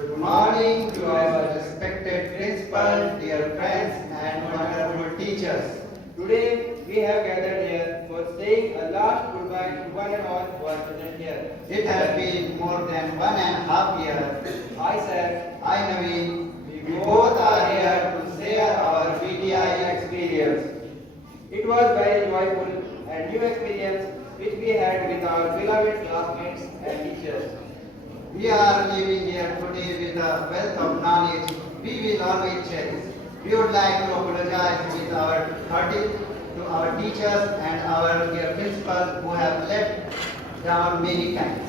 Good morning to our respected principal, dear friends, and wonderful teachers. Today we have gathered here for saying a last goodbye to one and all who are present here. It has been more than 1.5 years. I said, I, Naveen, we both are here to share our VDI experience. it was very joyful and new experience which we had with our beloved classmates and teachers. We are living here today with a wealth of knowledge we will always cherish. We would like to apologize with our hearty to our teachers and our dear principals who have let down many times.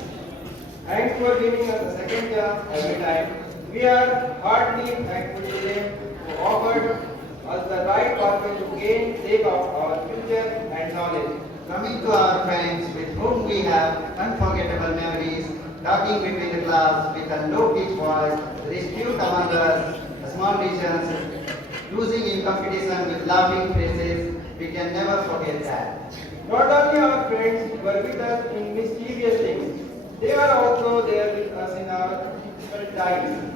Thanks for giving us a second chance every time. We are heartily thankful to them who offered us the right pathway to gain take of our future and knowledge. Coming to our friends with whom we have unforgettable memories, talking between the class with a low-pitched voice, dispute among us, small regions, losing in competition with laughing faces, we can never forget that. Not only our friends were with us in mischievous things, they were also there with us in our difficult times.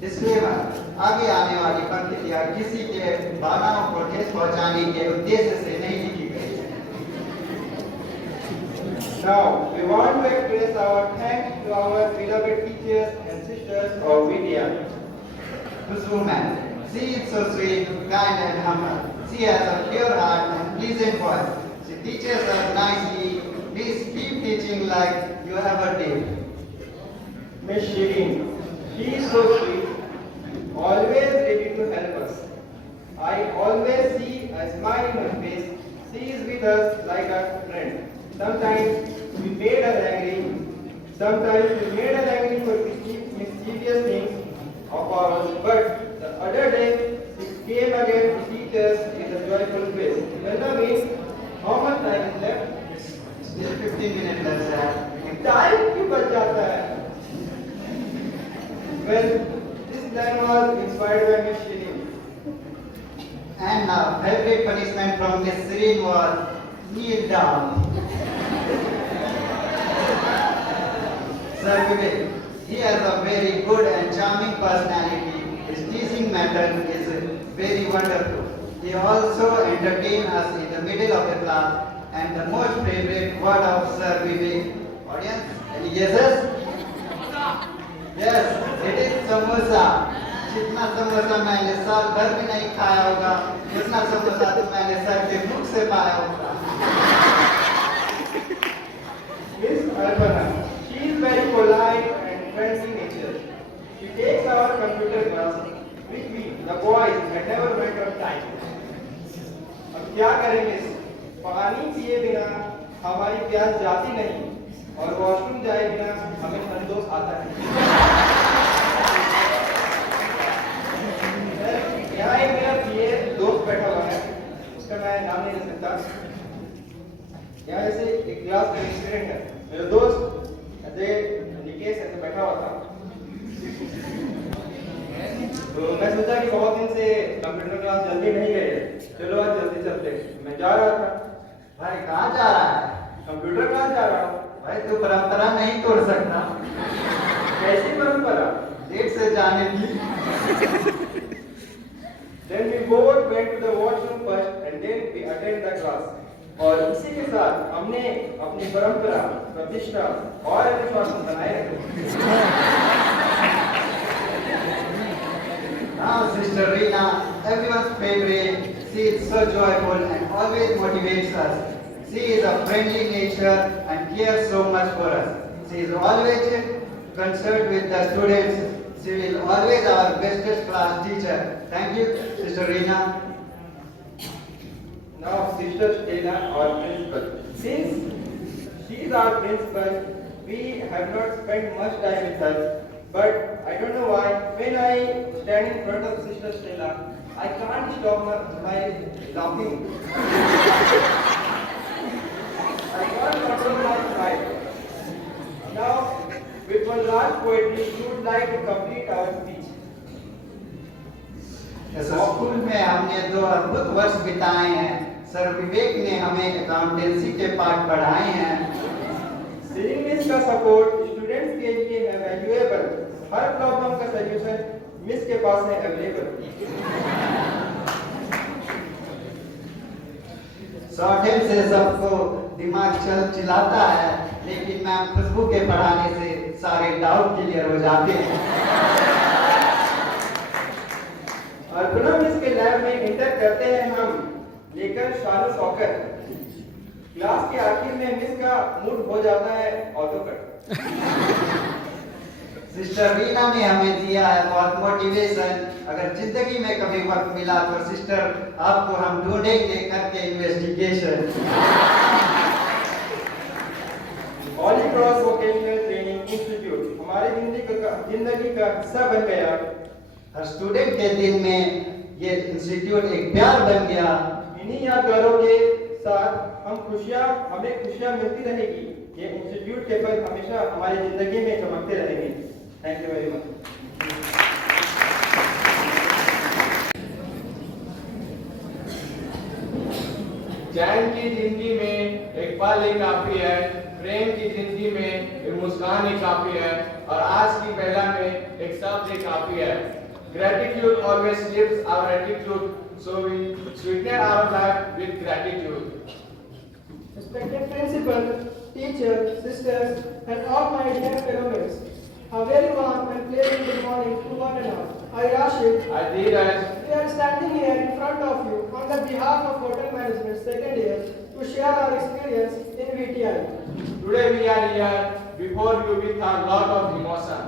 Disclaimer आगे आने वाली पंक्तियां किसी के भावनाओं को ठेस पहुंचाने के उद्देश्य से नहीं लिखी गई है। Now, we want to express our thanks to our beloved teachers and sisters of Vidya. This woman, she is so sweet, kind and humble. She has a pure heart and pleasant voice. She teaches us nicely. Please keep teaching like you ever did. Miss Shireen, she is so sweet, always ready to help us. I always see a smile in her face. She is with us like a friend. Sometimes we made her angry. Sometimes we made her angry for mischievous things of ours. But the other day, she came again to teach us with a joyful face. Nanda means, how much time is left? Still 15 minutes left, sir. Time क्यों बच जाता है? Well, this plan was inspired by Miss Shireen. And our favorite punishment from Miss Serene was kneel down. Sir Vivek, he has a very good and charming personality. His teaching method is very wonderful. He also entertains us in the middle of the class. And the most favorite word of Sir Vivek. Audience, any guesses? Yes, it is samosa. जितना समोसा मैंने साल भर में नहीं खाया होगा, उतना समोसा तो मैंने सर के मुख से पाया होगा। Miss Arpana, she is very polite and friendly nature. She takes our computer class, which we, the boys, had never went on time. अब क्या करें मिस? पानी पिए बिना हमारी प्यास जाती नहीं और वॉशरूम जाए बिना हमें संतोष आता है। यहाँ एक मेरा प्रिय दोस्त बैठा हुआ है, उसका मैं नाम नहीं ले सकता। यहाँ जैसे एक क्लास का स्टूडेंट है, मेरा दोस्त ऐसे निकेश ऐसे बैठा हुआ था। तो मैं सोचा कि बहुत दिन से कंप्यूटर क्लास जल्दी नहीं गए, चलो आज जल्दी चलते। मैं जा रहा था। भाई कहाँ जा रहा है? कंप्यूटर क्लास जा रहा हूँ। भाई तू परंपरा नहीं तोड़ सकता। कैसी परंपरा? लेट से जाने की। Then we both went to the washroom first and then we attended the class. और इसी के साथ हमने अपनी परंपरा, प्रतिष्ठा और अनुशासन बनाए रखे। Now Sister Reena, everyone's favorite. She is so joyful and always motivates us. She is a friendly nature and cares so much for us. She is always concerned with the students. She will always our bestest class teacher. Thank you, Sister Reena. Now Sister Stella, our principal. Since she is our principal, we have not spent much time with her. But I don't know why, when I stand in front of Sister Stella, I can't stop my laughing. I can't control my pride. Now, with one last poetry, we would like to complete our speech. School में हमने 2 अद्भुत वर्ष बिताए हैं। Sir विवेक ने हमें accountancy के पाठ पढ़ाए हैं। Seeing this का सपोर्ट स्टूडेंट्स के लिए है वैल्यूएबल। हर प्रॉब्लम का सलूशन मिस के पास है अवेलेबल। शॉर्टेज से सबको दिमाग चिल्लाता है, लेकिन मैम खुशबू के पढ़ाने से सारे डाउट क्लियर हो जाते हैं। अल्पना मिस के लैब में इंटर करते हैं हम, लेकर शानू शौकत। क्लास के आखिर में मिस का मूड हो जाता है ऑटो कट। सिस्टर रीना ने हमें दिया है बहुत मोटिवेशन। अगर जिंदगी में कभी वक्त मिला तो सिस्टर आपको हम ढूंढेंगे करके इन्वेस्टिगेशन। हॉली क्रॉस वोकेशनल ट्रेनिंग इंस्टीट्यूट हमारी जिंदगी का हिस्सा बन गया। हर स्टूडेंट के दिल में ये इंस्टीट्यूट एक प्यार बन गया। इन्हीं यादगारों के साथ हमें खुशियां मिलती रहेगी। ये इंस्टीट्यूट के पल हमेशा हमारी जिंदगी में चमकते रहेंगे। Thank you very much. चैन की जिंदगी में एक पल ही काफी है, प्रेम की जिंदगी में एक मुस्कान ही काफी है, और आज की बेला में एक शब्द ही काफी है। Gratitude always lifts our attitude, so we sweeten our life with gratitude. Respected principal, teachers, sisters, and all my dear fellow mates, a very warm and pleasant good morning to one and all. I, Rashid, I did as we are standing here in front of you on the behalf of Hotel Management second year to share our experience in VTI. today we are here before you with a lot of emotion.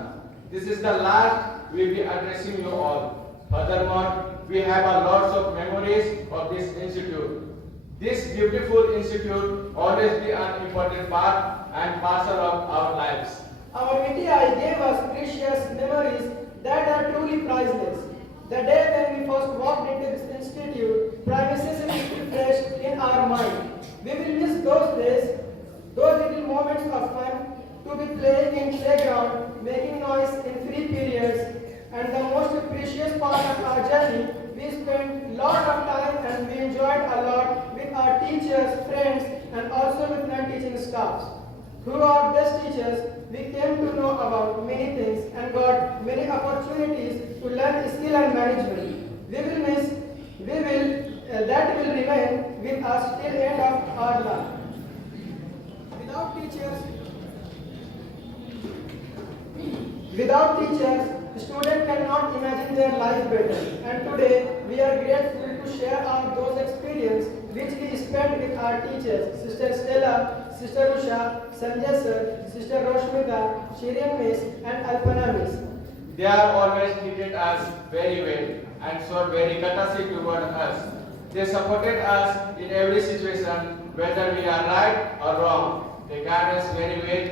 This is the last we will be addressing you all. Furthermore, we have a lots of memories of this institute. This beautiful institute always be an important part and parcel of our lives. Our VTI gave us precious memories that are truly priceless. The day when we first walked into this institute, premises will be fresh in our mind. We will miss those days, those little moments of fun, to be playing in playground, making noise in free periods, and the most precious part of our journey, we spent lot of time and we enjoyed a lot with our teachers, friends, and also with non-teaching staffs. Through our best teachers, we came to know about many things and got many opportunities to learn skill and management. That will remain with us till end of our life. Without teachers, students cannot imagine their life better. And today, we are grateful to share those experiences which we spent with our teachers, Sister Stella, Sister Usha, Sanjay sir, Sister Roshmita, Shirian Miss, and Alpana Miss. They are always treated us very well and showed very courtesy toward us. They supported us in every situation, whether we are right or wrong. They guide us very well.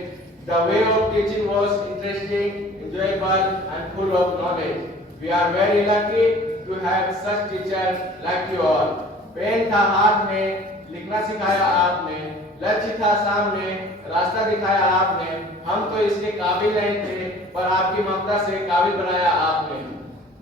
The way of teaching was interesting, enjoyable, and full of knowledge. We are very lucky to have such teachers like you all. Pen था हाथ में, लिखना सिखाया आपने, लक्ष्य था सामने, रास्ता दिखाया आपने। हम तो इसके काबिल नहीं थे, पर आपकी ममता से काबिल बनाया आपने।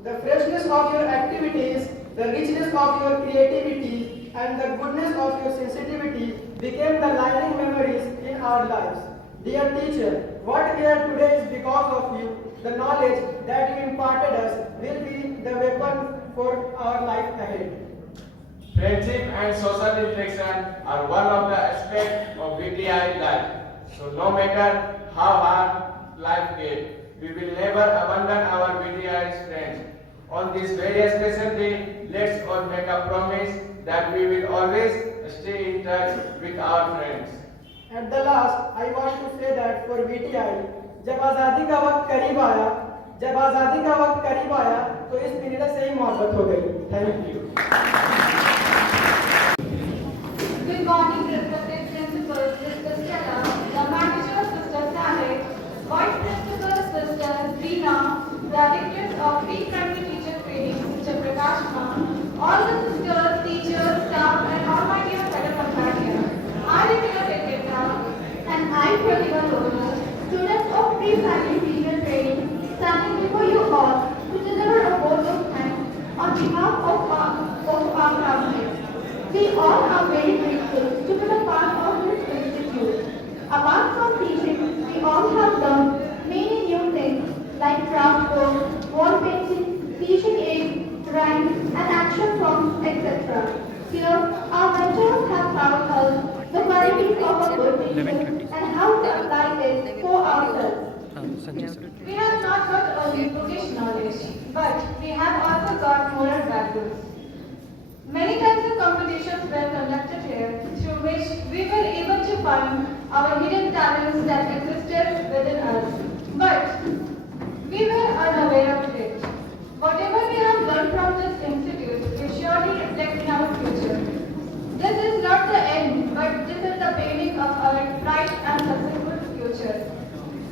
The freshness of your activities, the richness of your creativity, and the goodness of your sensitivity became the lasting memories in our lives. Dear teacher, what we are today is because of you. The knowledge that you imparted us will be the weapon for our life ahead. Friendship and social interaction are one of the aspects of VTI life. So no matter how hard life gets, we will never abandon our VTI friends. On this very special day, let's all make a promise that we will always stay in touch with our friends. At the last, I want to say that for VTI, जब आज़ादी का वक्त करीब आया, तो इस period से ही मोहब्बत हो गई। Thank you. Good morning, respected principals, Sister Stella, the manager, Sister Sahib, Vice Principal, Sister Reena, the Director of Pre-Primary Teacher Training, Sister Prakashma, all the sisters, teachers, staff, and all my dear fellow companions. I am your Teketa, and I, Pratibha Lona, students of Pre-Primary Teacher Training, standing before you all to deliver a vote of thanks on behalf of our classmates. We all are very grateful to be a part of this institute. Apart from teaching, we all have learned many new things like craft work, wall painting, teaching aid, rhymes, and action songs, etc. Here, our mentors have taught us the qualities of a good teacher and how to apply it for ourselves. We have not got only bookish knowledge, but we have also got moral values. Many types of competitions were conducted here, through which we were able to find our hidden talents that existed within us. But we were unaware of it. Whatever we have learned from this institute will surely reflect in our future. This is not the end, but this is the beginning of our bright and successful future.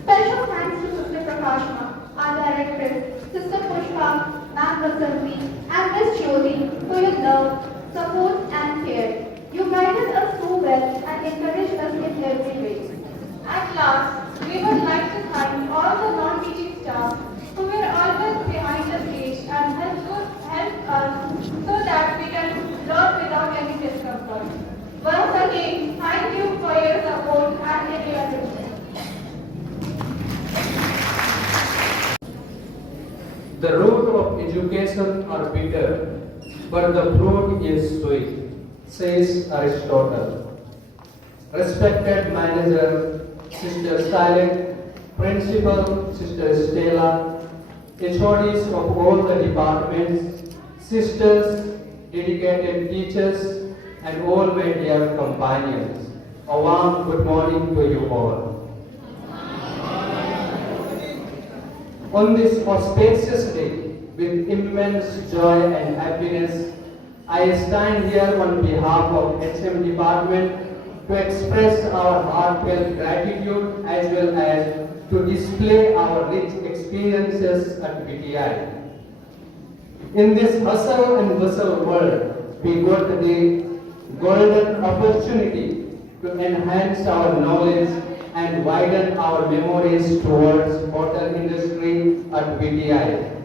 Special thanks to Sister Prakashma, our directress, Sister Pushpa, Ma'am Vasanti, and Miss Jyoti for your love, support, and care. You guided us so well and encouraged us in every way. At last, we would like to thank all the non-teaching staff who were always behind the stage and helped us so that we can learn without any discomfort. Once again, thank you for your support and your attention. The road of education are bitter, but the fruit is sweet, says Aristotle. Respected manager, Sister Silent, Principal, Sister Stella, HODs of all the departments, sisters, dedicated teachers, and all my dear companions, a warm good morning to you all. On this auspicious day, with immense joy and happiness, I stand here on behalf of HM Department to express our heartfelt gratitude as well as to display our rich experiences at BTI. In this hustle and bustle world, we got the golden opportunity to enhance our knowledge and widen our memories towards hotel industry at BTI.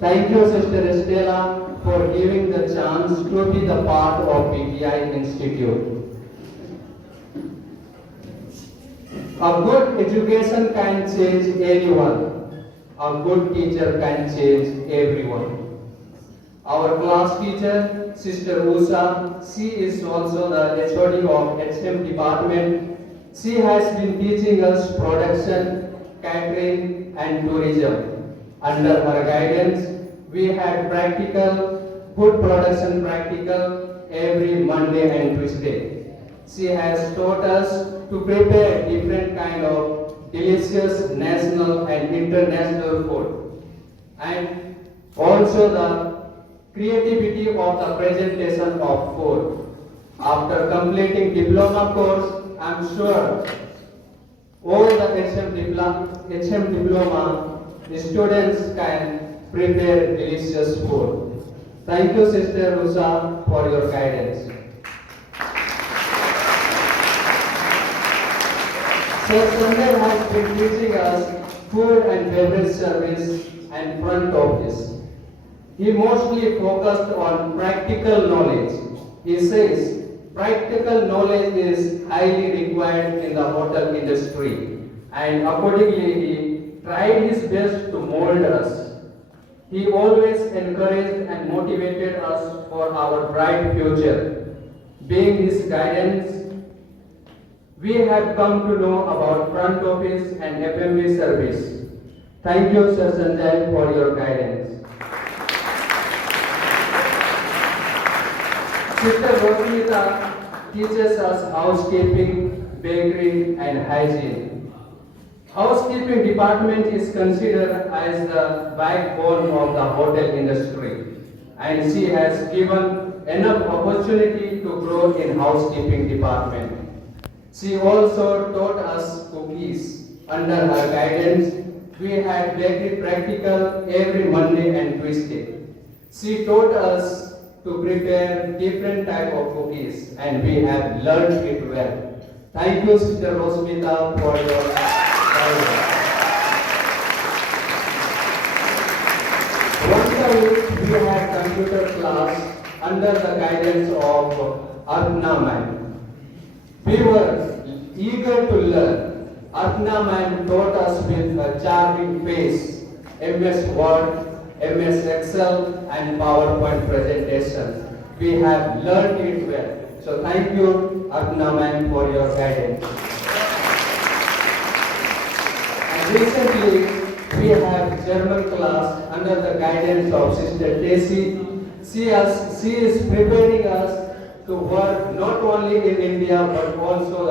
Thank you, Sister Estela, for giving the chance to be the part of BTI Institute. A good education can change anyone. A good teacher can change everyone. Our class teacher, Sister Usha, she is also the HOD of HM department. She has been teaching us production, catering, and tourism. Under her guidance, we had practical, food production practical every Monday and Tuesday. She has taught us to prepare different kind of delicious national and international food. And also the creativity of the presentation of food. After completing diploma course, I am sure all the HM diploma students can prepare delicious food. Thank you, Sister Usha, for your guidance. Sir Sundar has been teaching us food and beverage service and front office. He mostly focused on practical knowledge. He says, practical knowledge is highly required in the hotel industry, and accordingly he tried his best to mold us. He always encouraged and motivated us for our bright future. Being his guidance, we have come to know about front office and FMB service. Thank you, Sir Sanjay, for your guidance. Sister Rosmita teaches us housekeeping, bakery, and hygiene. Housekeeping department is considered as the backbone of the hotel industry, and she has given enough opportunity to grow in housekeeping department. She also taught us cookies. Under her guidance, we had bakery practical every Monday and Tuesday. She taught us to prepare different type of cookies, and we have learned it well. Thank you, Sister Rosmita, for your guidance. Once a week, we had computer class under the guidance of Arpana ma'am. We were eager to learn. Arpana ma'am taught us with a charming face MS Word, MS Excel, and PowerPoint presentation. We have learned it well. So thank you, Arpana ma'am, for your guidance. And recently, we have German class under the guidance of Sister Daisy. She is preparing us to work not only in India but also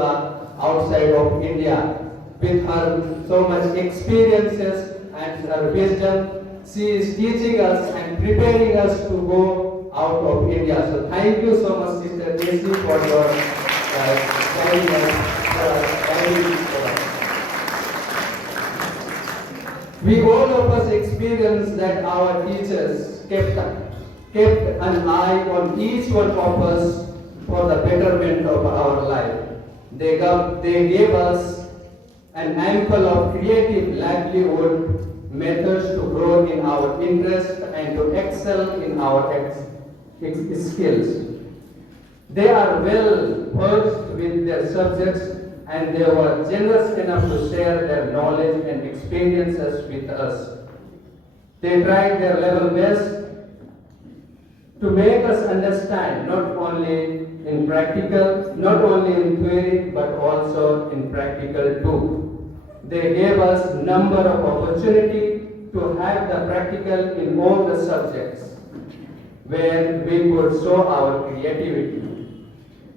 outside of India. With her so much experiences and her wisdom, she is teaching us and preparing us to go out of India. So thank you so much, Sister Daisy, for your guidance. We all of us experienced that our teachers kept an eye on each one of us for the betterment of our life. They gave us an ample of creative livelihood methods to grow in our interest and to excel in our skills. They are well versed with their subjects and they were generous enough to share their knowledge and experiences with us. They tried their level best to make us understand not only in theory, but also in practical too. They gave us number of opportunity to have the practical in all the subjects where we could show our creativity.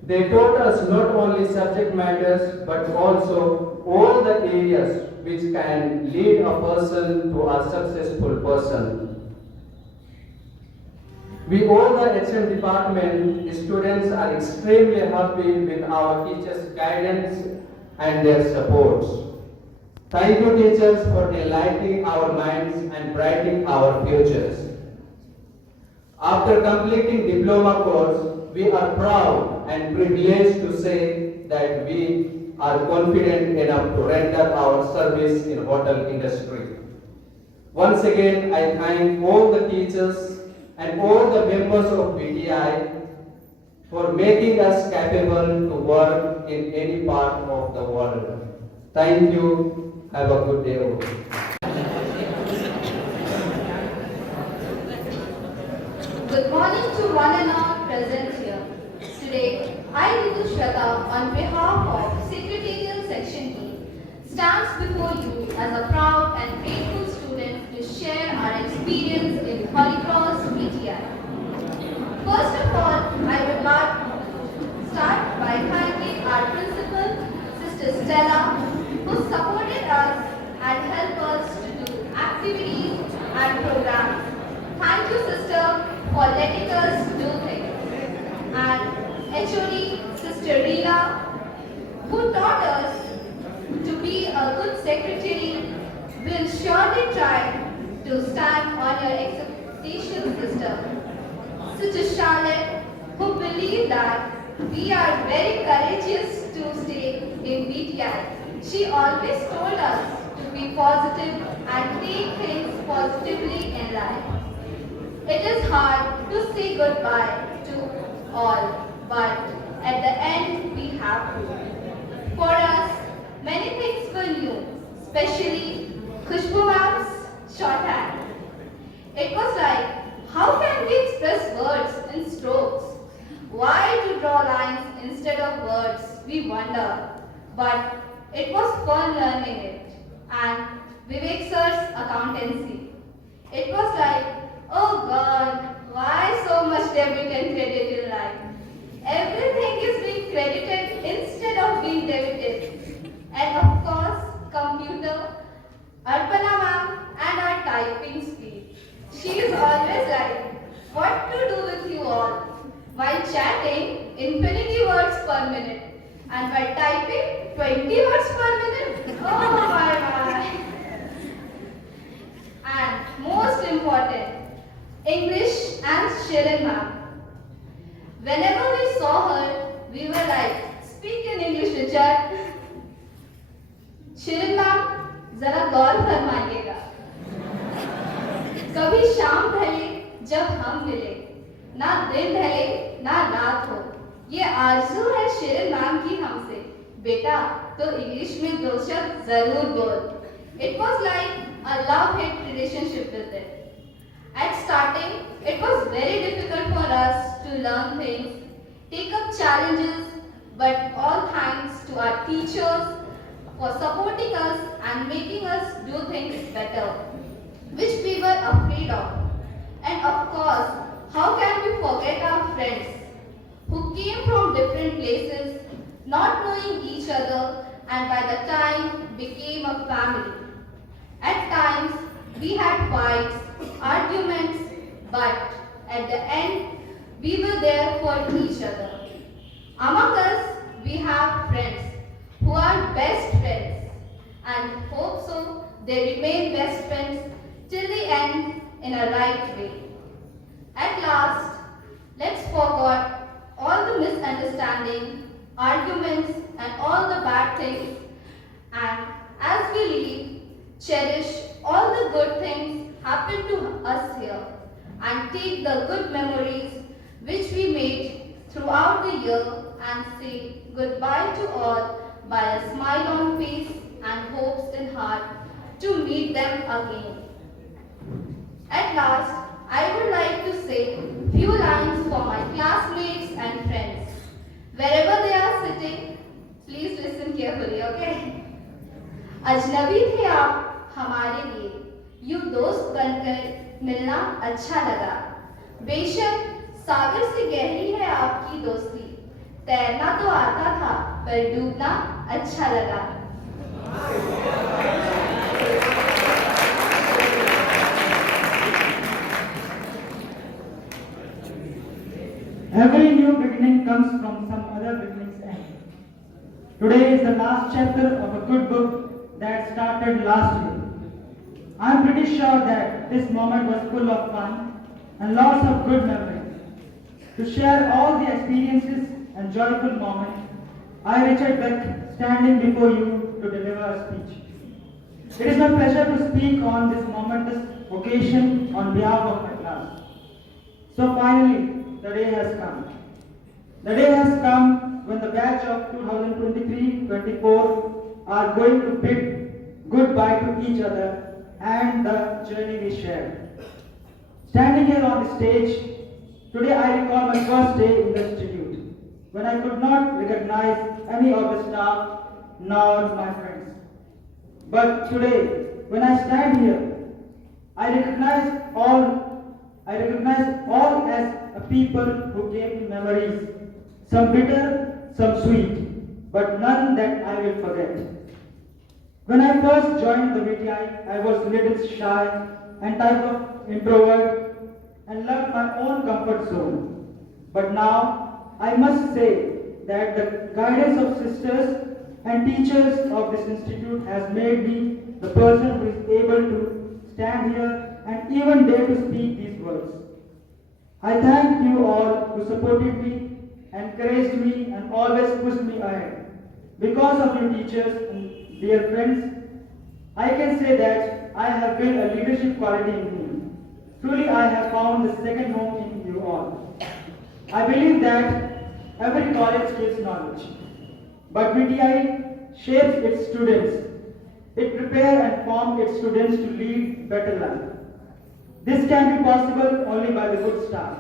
They taught us not only subject matters but also all the areas which can lead a person to a successful person. We all the HM department students are extremely happy with our teachers' guidance and their supports. Thank you teachers for enlightening our minds and brightening our futures. After completing diploma course, we are proud and privileged to say that we are confident enough to render our service in hotel industry. Once again, I thank all the teachers and all the members of VTI for making us capable to work in any part of the world. Thank you. Have a good day. Good morning to one and all present here. Today, I, Ritu Shweta, on behalf of Secretarial Section E, stands before you as a proud and grateful student to share our experience in Holy Cross VTI. First of all, I would like to start by thanking our principal, Sister Stella, who supported us and helped us to do activities and programs. Thank you, sister, for letting us do things. And HOD, Sister Reena, who taught us to be a good secretary, will surely try to stand on your expectations, sister. Sister Charlotte, who believed that we are very courageous to stay in VTI. She always told us to be positive and take things positively in life. It is hard to say goodbye to all, but at the end we have to. For us, many things were new, especially Khushbu ma'am's shorthand. It was like, how can we express words in strokes? Why to draw lines instead of words? We wonder. But it was fun learning it. And Vivek sir's accountancy. It was like, oh God, why so much debit and credit in life? Everything is being credited instead of being debited. And of course, computer, Arpana ma'am, and our typing speed. She is always like, what to do with you all? While chatting, infinity words per minute. And while typing, 20 words per minute. Oh my. And most important, English and Shirin ma'am. Whenever we saw her, we were like, speak in English, Richard. Shirin ma'am, जरा गौर फरमाइएगा। कभी शाम ढले जब हम मिले, ना दिन ढले ना रात हो, ये आरज़ू है शिरीन मैम की हमसे, बेटा तो इंग्लिश में 2 शब्द जरूर बोल। It was like a love-hate relationship with it. At starting, it was very difficult for us to learn things, take up challenges, but all thanks to our teachers for supporting us and making us do things better, which we were afraid of. And of course, how can we forget our friends who came from different places, not knowing each other, and by the time became a family. At times, we had fights, arguments, but at the end, we were there for each other. Among us, we have friends who are best friends and hope so they remain best friends till the end in a right way. At last, let's forget all the misunderstanding, arguments and all the bad things, and as we leave, cherish all the good things happen to us here and take the good memories which we made throughout the year and say goodbye to all by a smile on face and hopes in heart to meet them again. At last, I would like to say few lines for my classmates and friends. Wherever they are sitting, please listen carefully, okay? अजनबी थे आप हमारे लिए, यूं दोस्त बनकर मिलना अच्छा लगा। बेशक सागर से गहरी है आपकी दोस्ती, तैरना तो आता था पर डूबना अच्छा लगा। Every new beginning comes from some other beginning's end. Today is the last chapter of a good book that started last year. I am pretty sure that this moment was full of fun and lots of good memories. To share all the experiences and joyful moments, I, Richard Beck, standing before you to deliver a speech. It is my pleasure to speak on this momentous occasion on behalf of my class. So finally, the day has come. The day has come when the batch of 2023-24 are going to bid goodbye to each other and the journey we shared. Standing here on the stage, today I recall my first day in the institute, when I could not recognize any of the staff nor my friends. But today, when I stand here, I recognize all as a people who gave me memories, some bitter, some sweet, but none that I will forget. When I first joined the VTI, I was a little shy and type of introvert and loved my own comfort zone. But now, I must say that the guidance of sisters and teachers of this institute has made me the person who is able to stand here and even dare to speak these words. I thank you all who supported me, encouraged me and always pushed me ahead. Because of you teachers and dear friends, I can say that I have built a leadership quality in me. Truly I have found the second home in you all. I believe that every college gives knowledge, but VTI shapes its students. It prepares and forms its students to lead better life. This can be possible only by the good staff.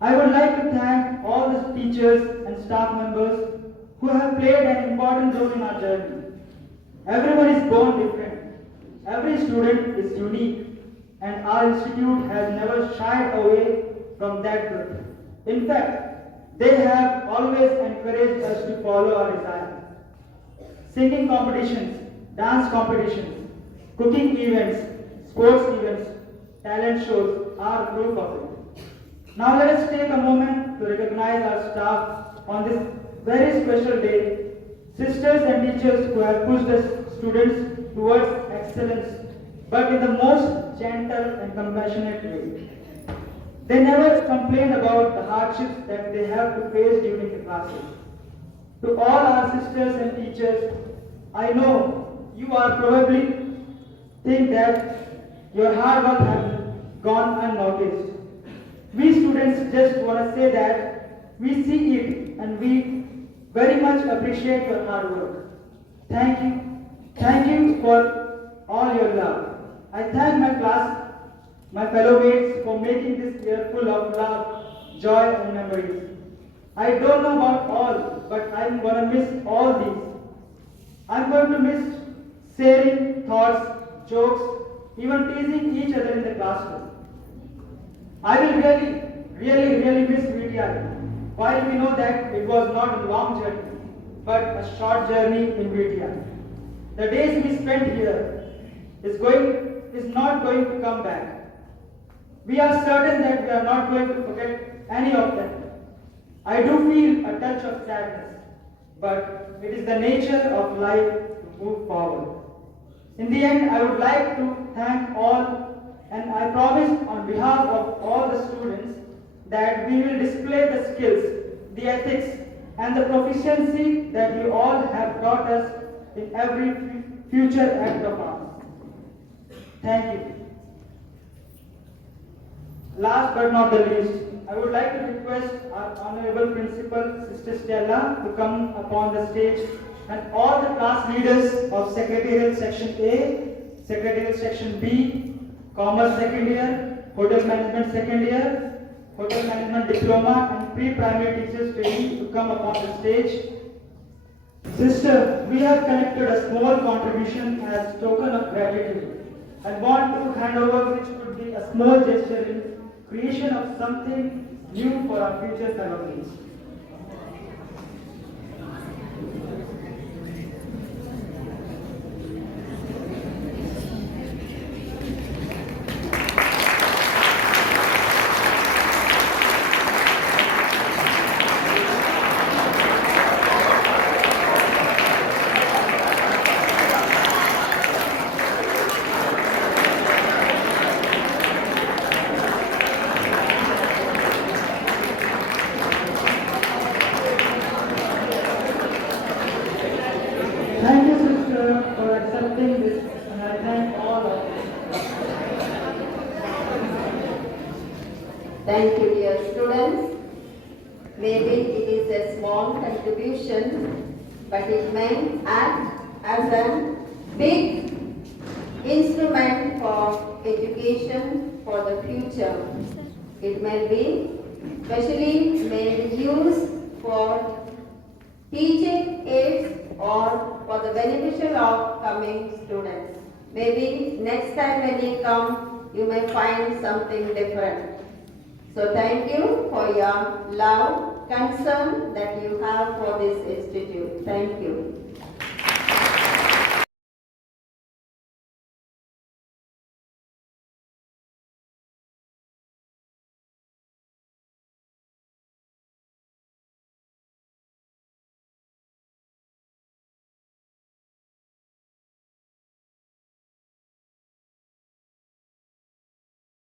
I would like to thank all the teachers and staff members who have played an important role in our journey. Everyone is born different. Every student is unique, and our institute has never shied away from that truth. In fact, they have always encouraged us to follow our desire. Singing competitions, dance competitions, cooking events, sports events, talent shows are proof of it. Now let us take a moment to recognize our staff on this very special day, sisters and teachers who have pushed us students towards excellence, but in the most gentle and compassionate way. They never complain about the hardships that they have to face during the classes. To all our sisters and teachers, I know you are probably think that your hard work has gone unnoticed. We students just want to say that we see it and we very much appreciate your hard work. Thank you. Thank you for all your love. I thank my class, my fellow mates for making this year full of love, joy and memories. I don't know about all, but I'm gonna miss all these. I'm going to miss sharing thoughts, jokes, even teasing each other in the classroom. I will really miss VTI. While we know that it was not a long journey, but a short journey in VTI. The days we spent here is not going to come back. We are certain that we are not going to forget any of them. I do feel a touch of sadness, but it is the nature of life to move forward. In the end, I would like to thank all, and I promise on behalf of all the students that we will display the skills, the ethics, and the proficiency that you all have taught us in every future act of ours. Thank you. Last but not the least, I would like to request our Honorable Principal, Sister Stella, to come upon the stage, and all the class leaders of Secretarial Section A, Secretarial Section B, Commerce Second Year, Hotel Management Second Year, Hotel Management Diploma, and Pre-Primary Teachers Training to come upon the stage. Sister, we have collected a small contribution as token of gratitude and want to hand over, which could be a small gesture in creation of something new for our future fellow kids. Thank you, sister, for accepting this, and I thank all of you. Thank you, dear students. Maybe it is a small contribution, but it may act as a big instrument for education for the future. It may be specially made use for teaching aids or for the beneficial of coming students. Maybe next time when you come, you may find something different. So thank you for your love, concern that you have for this institute. Thank you.